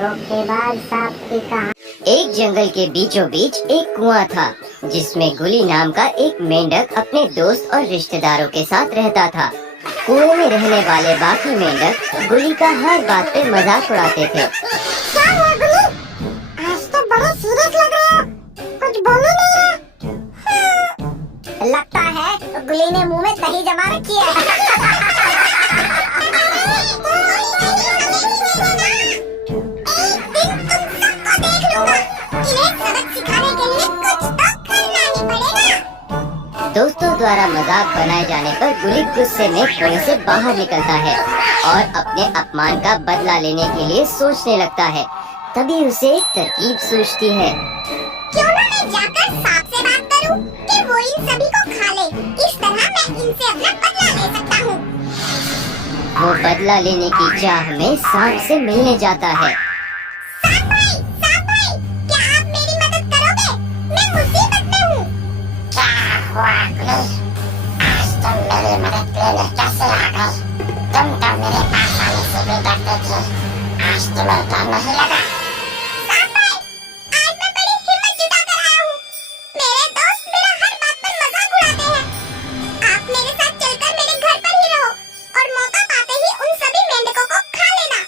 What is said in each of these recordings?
धोखेबाज सांप की कहानी। एक जंगल के बीचों बीच एक कुआं था जिसमें गुली नाम का एक मेंढक अपने दोस्त और रिश्तेदारों के साथ रहता था। कुएं में रहने वाले बाकी मेंढक गुली का हर बात पे मजाक उड़ाते थे। क्या हुआ गुली? आज तो बड़े सीरियस लग रहे हो, कुछ बोल ही नहीं रहे। लगता है गुली ने मुंह में दही जमा रखी है। दोस्तों द्वारा मजाक बनाए जाने पर गुली गुस्से में कुएं से बाहर निकलता है और अपने अपमान का बदला लेने के लिए सोचने लगता है। तभी उसे एक तरकीब सूझती है। क्यों ना मैं जाकर सांप से बात करूं कि वो इन सभी को खा ले। इस तरह मैं इनसे अपना बदला ले सकता हूं। वो बदला लेने की चाह में सांप से मिलने जाता है। सांप भाई, क्या आप मेरी मदद करोगे? मैं मुसीबत में हूँ। क्या हुआ गुली? आज तुम मेरी मदद लेने कैसे आ गई? तुम तो मेरे पास आने से भी डरते थे। आज तुम्हें डर नहीं लगा? सांप भाई, आज मैं बड़ी हिम्मत जुटा कर आया हूँ। मेरे दोस्त मेरा हर बात पर मजाक उड़ाते हैं। आप मेरे साथ चलकर मेरे घर पर ही रहो और मौका पाते ही उन सभी मेंढकों को खा लेना।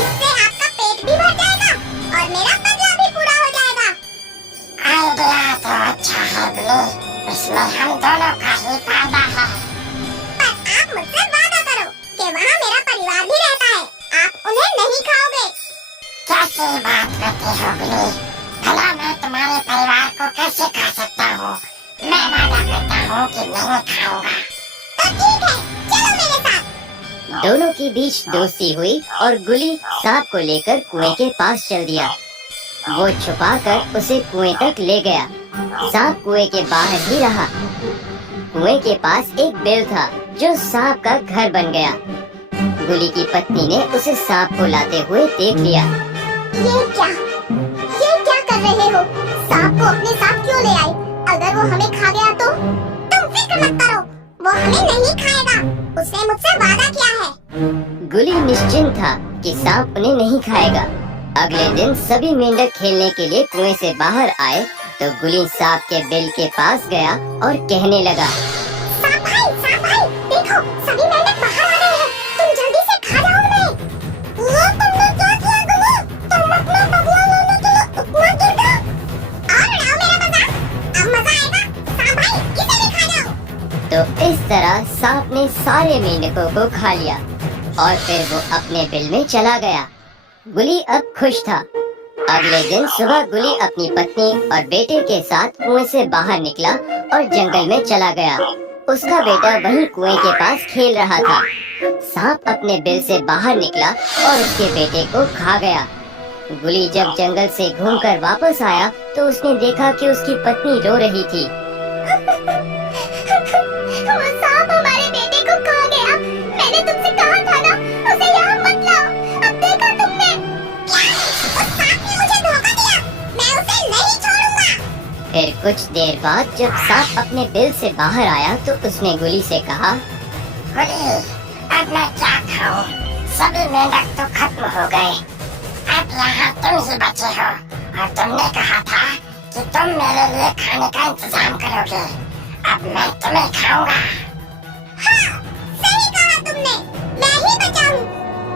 इससे आपका पेट भी भर जाएगा और मेरा बदला भी पूरा हो जाएगा। आइडिया तो अच्छा है गुली, इसमें हम दोनों का ही फायदा है। पर आप मुझसे वादा करो कि वहाँ मेरा परिवार भी रहता है। आप उन्हें नहीं खाओगे। कैसी बात करती हो गुली? भला मैं तुम्हारे परिवार को कैसे खा सकता हूँ? मैं वादा करता हूँ कि नहीं खाऊंगा। तो ठीक है, चलो मेरे साथ। दोनों के बीच दोस्ती हुई और गुली सांप को लेकर कुएं के पास चल दिया। वो छुपाकर उसे कुएं तक ले गया। सांप कुएं के बाहर ही रहा। कुएं के पास एक बिल था जो सांप का घर बन गया। गुली की पत्नी ने उसे सांप को लाते हुए देख लिया। ये क्या कर रहे हो? सांप को अपने साथ क्यों ले आए? अगर वो हमें खा गया तो? तुम फिक्र मत करो, वो हमें नहीं खाएगा। उसने मुझसे वादा किया है। गुली निश्चिंत था कि सांप उन्हें नहीं खाएगा। अगले दिन सभी मेंढक खेलने के लिए कुएं से बाहर आए तो गुली सांप के बिल के पास गया और कहने लगा, सांप भाई, देखो सभी मेंढक बाहर आ रहे हैं। तुम जल्दी से खा जाओ उन्हें। ये तुमने क्या किया गुली? तुम अपना बदला लेने के लिए इतना गिर गए? और उड़ाओ मेरा मजाक। अब मजा आएगा। सांप भाई, इसे भी खा जाओ। तो इस तरह सांप ने सारे मेंढकों को खा लिया और फिर वो अपने बिल में चला गया। गुली अब खुश था। अगले दिन सुबह गुली अपनी पत्नी और बेटे के साथ कुएं से बाहर निकला और जंगल में चला गया। उसका बेटा वहीं कुएं के पास खेल रहा था। सांप अपने बिल से बाहर निकला और उसके बेटे को खा गया। गुली जब जंगल से घूमकर वापस आया तो उसने देखा कि उसकी पत्नी रो रही थी। वो सांप हमारे बेटे को खा गया। मैंने तुमसे कहा था ना, उसे यहाँ मत लाओ। अब देखा तुमने? क्या? उस सांप ने मुझे धोखा दिया। मैं उसे नहीं छोड़ूंगा। फिर कुछ देर बाद जब सांप अपने बिल से बाहर आया तो उसने गुली से कहा, गुली, अब मैं क्या खाऊं? सभी मेंढक तो खत्म हो गए। अब यहाँ तुम ही बचे हो और तुमने कहा था कि तुम मेरे लिए खाने का इंतजाम करोगे। अब मैं तुम्हें खाऊंगा। हाँ, सही कहा तुमने। मैं ही बचा हूँ।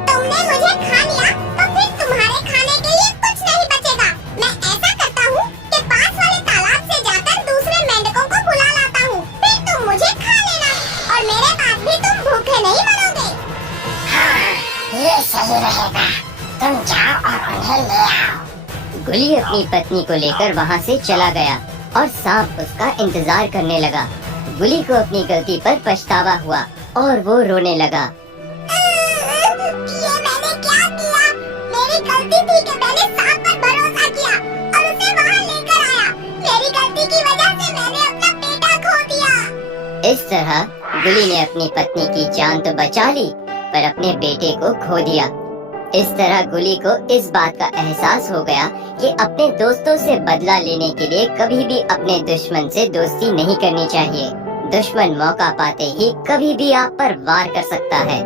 तुमने मुझे खा लिया तो फिर तुम्हारे खाने के लिए कुछ नहीं बचेगा। मैं ऐसा करता हूँ कि पास वाले तालाब से जाकर दूसरे मेंढकों को बुला लाता हूँ। फिर तुम मुझे खा लेना और मेरे बाद भी तुम भूखे नहीं मरोगे। हाँ, ये सही रहेगा। तुम जाओ और उन्हें ले आओ। गुली अपनी पत्नी को लेकर वहाँ से चला गया और सांप उसका इंतजार करने लगा। गुली को अपनी गलती पर पछतावा हुआ और वो रोने लगा। ये मैंने क्या किया? मेरी गलती थी कि मैंने सांप पर भरोसा किया और उसे वहाँ लेकर आया। मेरी गलती की वजह से मैंने अपना बेटा खो दिया। इस तरह गुली ने अपनी पत्नी की जान तो बचा ली पर अपने बेटे को खो दिया। इस तरह गुली को इस बात का एहसास हो गया कि अपने दोस्तों से बदला लेने के लिए कभी भी अपने दुश्मन से दोस्ती नहीं करनी चाहिए। दुश्मन मौका पाते ही कभी भी आप पर वार कर सकता है।